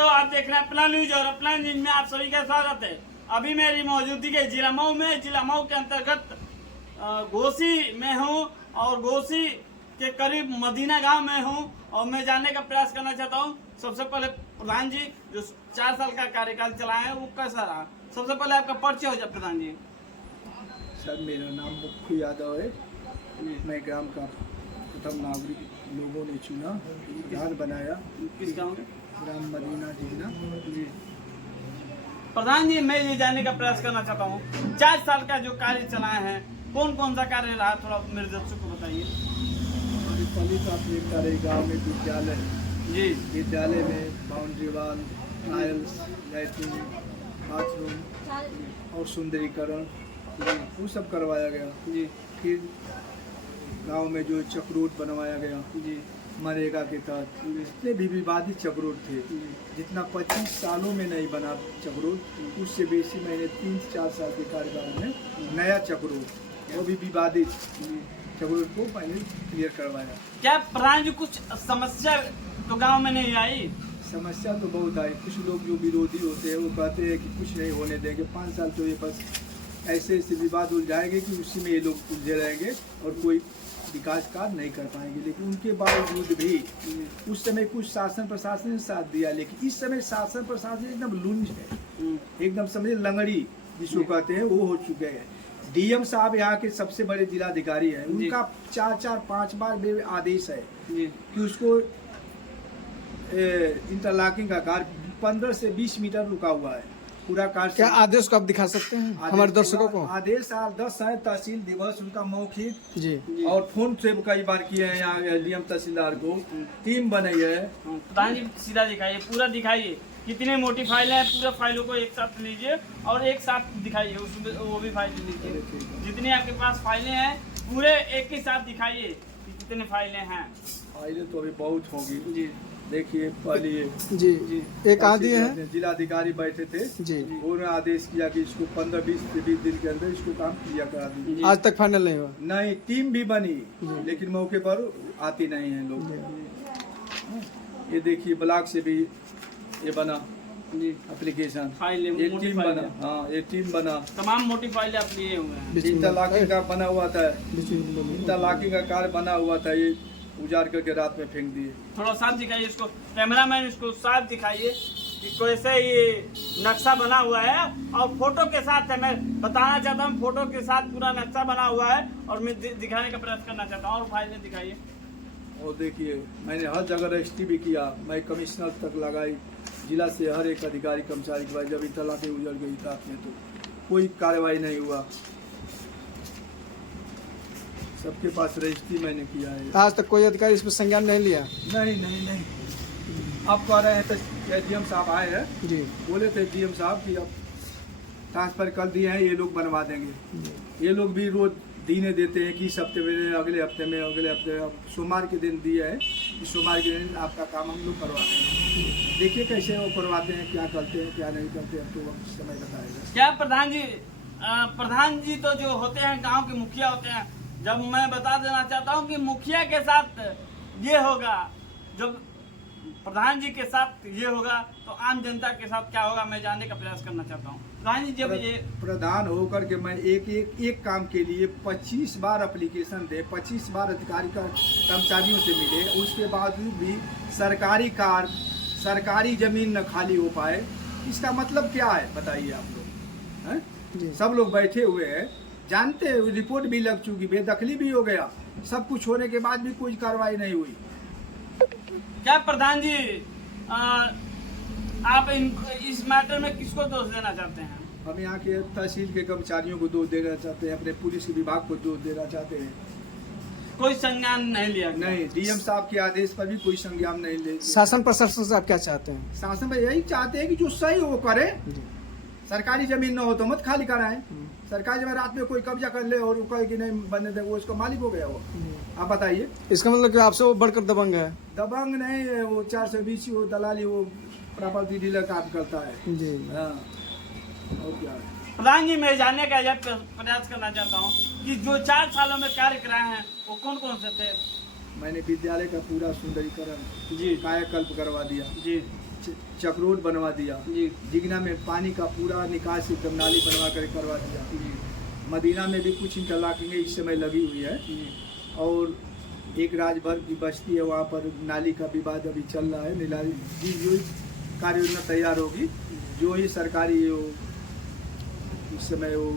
दोस्तों, आप देख रहे हैं अपना न्यूज और अपना न्यूज में आप सभी का स्वागत है। अभी मेरी मौजूदगी है जिला मऊ में। जिला मऊ के अंतर्गत घोसी में हूँ और घोसी के करीब मदीना गांव में हूँ और मैं जानने का प्रयास करना चाहता हूँ। सबसे पहले प्रधान जी जो 4 साल का कार्यकाल चलाए हैं वो कैसा रहा? सबसे पहले आपका परिचय हो जाए प्रधान जी। सर, मेरा नाम मुक्खू यादव है। मैं ग्राम का प्रथम नागरिक लोगों ने चुना, प्रधान बनाया। किस गाँव के? ग्राम मदीना जीना जी प्रधान जी, मैं ये जानने का प्रयास करना चाहता हूँ 4 साल का जो कार्य चलाए हैं कौन कौन सा कार्य रहा, थोड़ा मेरे दर्शकों को बताइए। हमारी पहली प्राथमिकता रही गाँव में विद्यालय। जी विद्यालय में boundary wall, tiles, latrine, bathroom और सुंदरीकरण वो सब करवाया गया। जी फिर गांव में जो चक्रोट बनवाया गया जी मनरेगा के तहत, जितने भी विवादित चक्रोट थे, जितना 25 सालों में नहीं बना चक्रोट, उससे बेसी मैंने 3-4 साल के कार्यकाल में नया चक्रोट, वो भी विवादित चक्रोट को मैंने क्लियर करवाया। क्या प्रधान जी कुछ समस्या तो गांव में नहीं आई? समस्या तो बहुत आई। कुछ लोग जो विरोधी होते हैं वो कहते हैं कि कुछ नहीं होने देंगे, 5 साल तो ये बस ऐसे ऐसे विवाद उलझाएंगे कि उसी में ये लोग उलझे रहेंगे और कोई विकास कार्य नहीं कर पाएंगे। लेकिन उनके बावजूद भी उस समय कुछ शासन प्रशासन ने साथ दिया, लेकिन इस समय शासन प्रशासन एकदम लुंज है, एकदम समझे लंगड़ी जिसको कहते हैं वो हो चुके हैं। डीएम साहब यहाँ के सबसे बड़े जिलाधिकारी हैं, उनका 4-5 बार आदेश है कि उसको इंटरलॉकिंग का कार्य 15 से 20 मीटर रुका हुआ है पूरा कार्य। क्या आदेश को आप दिखा सकते हैं हमारे दर्शकों को? आदेश 10 है, तहसील दिवस उनका मौखिक जी और फोन से कई बार किए हैं। यहाँ डीएम तहसीलदार को टीम बनाई है। प्रधान जी सीधा दिखाइए, पूरा दिखाइए कितने मोटी फाइलें हैं, पूरा फाइलों को एक साथ लीजिए और एक साथ दिखाइए, उसमें वो भी फाइल लीजिए। जितनी आपके पास फाइलें हैं पूरे एक ही साथ दिखाइए कि कितने फाइलें हैं। फाइलें तो अभी बहुत होंगी। जी देखिए पहले जी एक आदि है जिलाधिकारी बैठे थे जी, उन्होंने आदेश किया कि इसको 15-20 दिन के अंदर इसको काम किया करा दीजिए। आज तक फाइनल नहीं हुआ। नहीं, टीम भी बनी लेकिन मौके पर आती नहीं है लोग। ये देखिए ब्लॉक से भी ये बना जी एप्लीकेशन, फाइलें, ये मोटी टीम फाइलें। बना। हाँ, ये टीम बना। तमाम मोटी फाइलें आप लिए हुए हैं। इंटरलॉकिंग का बना हुआ था, इंटरलॉकिंग का कार्य बना हुआ था, ये उजाड़ करके रात में फेंक दिए। थोड़ा साफ दिखाइए इसको, कैमरामैन इसको साफ दिखाइए कि कैसे ये नक्शा बना हुआ है और फोटो के साथ है। मैं बताना चाहता हूँ फोटो के साथ पूरा नक्शा बना हुआ है और मैं दिखाने का प्रयास करना चाहता हूँ। और फाइलें दिखाइए। और देखिए मैंने हर जगह रजिस्ट्री भी किया, मैं कमिश्नर तक लगाई, जिला से हर एक अधिकारी कर्मचारी के बाद जब इंटरलॉकिंग उजड़ गई रात में तो कोई कार्रवाई नहीं हुआ। सबके पास रजिस्ट्री मैंने किया है। आज तक कोई अधिकारी इस पर संज्ञान नहीं लिया? नहीं। आप कह रहे हैं तो डीएम साहब आए हैं, जी बोले थे डीएम साहब कि अब ट्रांसफर कर दिए हैं, ये लोग बनवा देंगे। ये लोग भी रोज दीने देते हैं कि इस हफ्ते में, अगले हफ्ते में, अगले हफ्ते। अब सोमवार के दिन दिए है, इस सोमवार के दिन आपका काम हम लोग करवाते हैं। देखिए कैसे वो करवाते हैं, क्या करते हैं क्या नहीं करते, अब तो वक्त समय बताएगा। क्या प्रधान जी तो जो होते हैं गांव के मुखिया होते हैं। जब मैं बता देना चाहता हूं कि मुखिया के साथ ये होगा, जब प्रधान जी के साथ ये होगा तो आम जनता के साथ क्या होगा, मैं जानने का प्रयास करना चाहता हूं। प्रधान जी जब ये प्रधान होकर के मैं एक काम के लिए 25 बार एप्लीकेशन दे, 25 बार अधिकारी कर्मचारियों से मिले, उसके बावजूद भी सरकारी जमीन न खाली हो पाए, इसका मतलब क्या है बताइए आप लोग हैं? सब लोग बैठे हुए हैं, जानते हैं, रिपोर्ट भी लग चुकी, बेदखली भी हो गया, सब कुछ होने के बाद भी कोई कार्रवाई नहीं हुई। क्या प्रधान जी आप इस मैटर में किसको दोष देना चाहते हैं? हम यहाँ के तहसील के कर्मचारियों को दोष देना चाहते हैं, अपने पुलिस विभाग को दोष देना चाहते हैं। कोई संज्ञान नहीं लिया? नहीं, डीएम साहब के आदेश पर भी कोई संज्ञान नहीं ले। शासन प्रशासन से आप क्या चाहते हैं? शासन में यही चाहते हैं कि जो सही हो वो करे। सरकारी जमीन न हो तो मत खाली कराएं। सरकारी जमीन रात में कोई कब्जा कर ले और कहे कि नहीं बनने दे, वो इसको मालिक हो गया वो। आप बताइए, इसका मतलब कि आपसे वो बढ़कर दबंग है? दबंग नहीं है वो, 420 वो दलाली, वो प्रॉपर्टी डीलर काम करता है जी। हाँ, और क्या है? प्रधान जी मैं जानने का यह प्रयास करना चाहता हूँ कि जो 4 सालों में कार्य कराए हैं वो कौन कौन से थे? मैंने विद्यालय का पूरा सुंदरीकरण जी कायाकल्प करवा दिया। जी चक्रोड बनवा दिया। जी जिगना में पानी का पूरा निकास एकदम नाली बनवा कर करवा दिया। जी मदीना में भी कुछ इंटरलॉकिंग इस समय लगी हुई है। जी और एक राजभर की बस्ती है, वहाँ पर नाली का विवाद अभी चल रहा है। नीलारी जी जो कार्य योजना तैयार होगी, जो ही सरकारी वो इस समय वो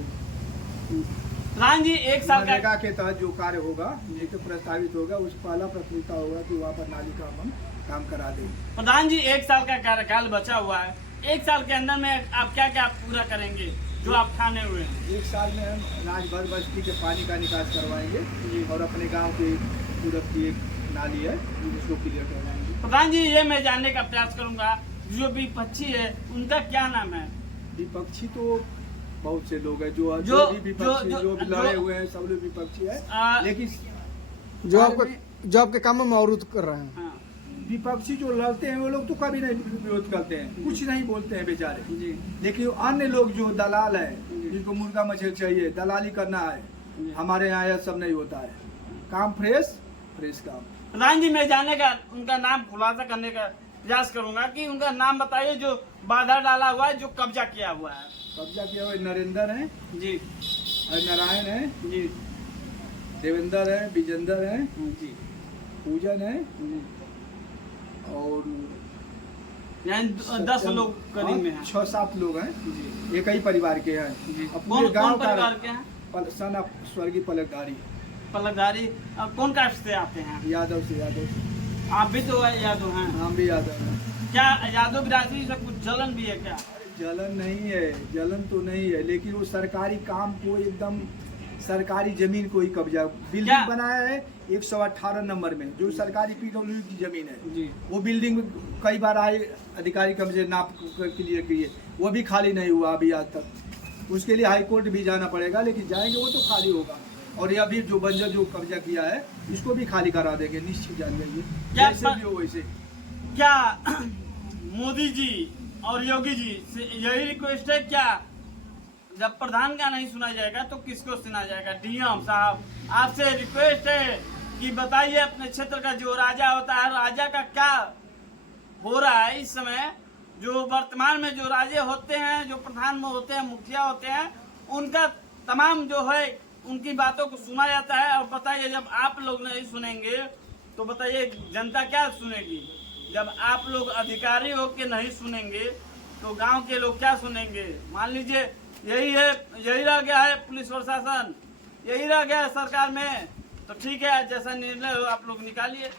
प्रधान जी एक साल का मनरेगा के तहत जो कार्य होगा, ये तो प्रस्तावित होगा, उस पहला प्राथमिकता होगा कि वहाँ पर नाली का हम काम करा देंगे। प्रधान जी 1 साल का कार्यकाल बचा हुआ है, 1 साल के अंदर में आप क्या क्या पूरा करेंगे जो आप ठाने हुए हैं? 1 साल में हम राजभर बस्ती के पानी का निकास करवाएंगे और अपने गांव के पूरब की एक नाली है उसको क्लियर करवाएंगे। प्रधान जी ये मैं जानने का प्रयास करूंगा, जो विपक्षी है उनका क्या नाम है? विपक्षी तो बहुत से लोग हैं जो जो- भी विपक्षी जो- जो भी जो- लड़े हुए हैं, सब लोग विपक्षी है। लेकिन जो बाद आपको में जो आपके कामों में अवरुद्ध कर रहे हैं। हाँ, विपक्षी जो लड़ते हैं वो लोग तो कभी नहीं विरोध करते हैं, कुछ नहीं बोलते हैं बेचारे। जी लेकिन अन्य लोग जो दलाल है, जिनको मुर्गा मछली चाहिए, दलाली करना है, हमारे यहाँ यह सब नहीं होता है। काम फ्रेश काम। प्रधान जी मैं जानने का उनका नाम खुलासा करने का प्रयास करूंगा कि उनका नाम बताइए जो बाधा डाला हुआ है, जो कब्जा किया हुआ है। कब्जा किया हुआ नरेंद्र है, जी नारायण है, जी देवेंद्र है, विजेंद्र है, जी पूजन है जी। और यानी 10 लोग करीब में हैं। 6-7 लोग हैं, जी एक ही परिवार के हैं। जी। अब पूरे कौन गांव परिवार के हैं? सन ऑफ स्वर्गीय पलकधारी पलकधारी। कौन कास्ट से आते हैं? यादव से। आप भी तो यादव हैं। नाम भी यादव है। क्या यादव बिरादरी से कुछ जलन भी है क्या? जलन नहीं है, जलन तो नहीं है, लेकिन वो सरकारी काम को एकदम सरकारी जमीन को ही कब्जा क्या? बिल्डिंग बनाया है 118 नंबर में, जो सरकारी PWD की जमीन है। जी वो बिल्डिंग कई बार आए अधिकारी कब्जे नाप क्लियर किए, वो भी खाली नहीं हुआ अभी आज तक। उसके लिए हाई कोर्ट भी जाना पड़ेगा, लेकिन जाएंगे वो तो खाली होगा। और ये अभी जो बंजर जो कब्जा किया है इसको भी खाली करा देंगे, निश्चित जान लेंगे, क्या जैसे भी हो वैसे। क्या मोदी जी और योगी जी से यही रिक्वेस्ट है क्या, जब प्रधान का नहीं सुना जाएगा तो किसको सुना जाएगा? डीएम साहब आपसे रिक्वेस्ट है कि बताइए अपने क्षेत्र का जो राजा होता है, राजा का क्या हो रहा है इस समय, जो वर्तमान में जो राजे होते हैं, जो प्रधान में होते हैं, मुखिया होते हैं, उनका तमाम जो है उनकी बातों को सुना जाता है। और बताइए जब आप लोग नहीं सुनेंगे तो बताइए जनता क्या सुनेगी? जब आप लोग अधिकारी हो के नहीं सुनेंगे तो गांव के लोग क्या सुनेंगे? मान लीजिए यही रह गया है पुलिस प्रशासन, यही रह गया है सरकार में, तो ठीक है जैसा निर्णय हो आप लोग निकालिए।